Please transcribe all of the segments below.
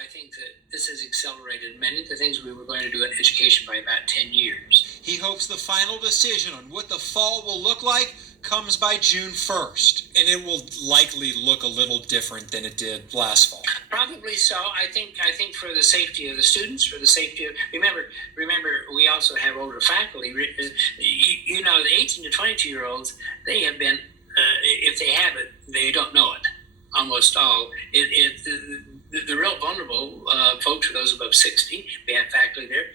I think that this has accelerated many of the things we were going to do in education by about 10 years. He hopes the final decision on what the fall will look like comes by June 1st. And it will likely look a little different than it did last fall. Probably so. I think for the safety of the students, for the safety of remember, we also have older faculty. You know, the 18 to 22-year-olds, they have been, if they have it, they don't know it. Almost all. The real vulnerable folks are those above 60. We have faculty there.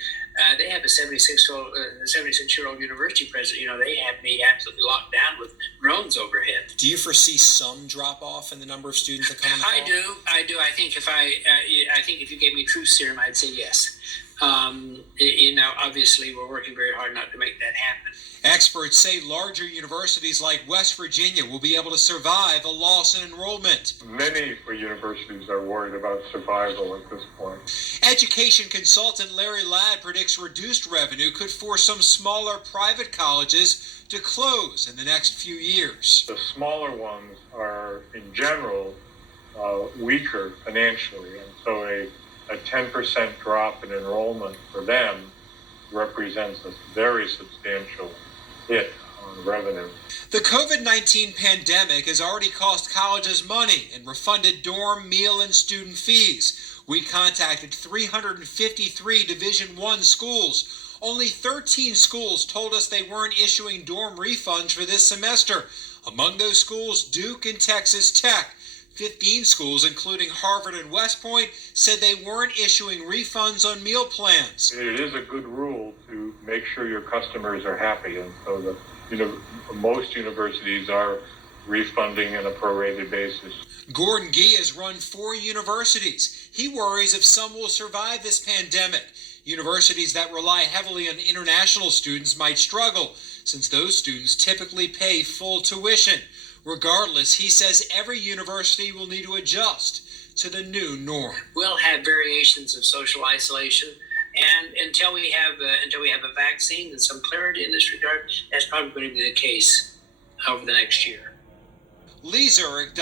They have a 76-year-old university president. You know, they have me absolutely locked down with drones overhead. Do you foresee some drop off in the number of students that come in the fall? I do. I think if you gave me truth serum, I'd say yes. You know, obviously, we're working very hard not to make that happen. Experts say larger universities like West Virginia will be able to survive a loss in enrollment. Many universities are worried about survival at this point. Education consultant Larry Ladd predicts reduced revenue could force some smaller private colleges to close in the next few years. The smaller ones are, in general, weaker financially, and so a 10% drop in enrollment for them represents a very substantial hit on revenue. The COVID-19 pandemic has already cost colleges money and refunded dorm, meal, and student fees. We contacted 353 Division I schools. Only 13 schools told us they weren't issuing dorm refunds for this semester. Among those schools, Duke and Texas Tech. 15 schools, including Harvard and West Point, said they weren't issuing refunds on meal plans. It is a good rule to make sure your customers are happy, and so most universities are refunding on a prorated basis. Gordon Gee has run 4 universities. He worries if some will survive this pandemic. Universities that rely heavily on international students might struggle, since those students typically pay full tuition. Regardless, he says every university will need to adjust to the new norm. We'll have variations of social isolation, and until we have a vaccine and some clarity in this regard, that's probably going to be the case over the next year. Lee Zurich,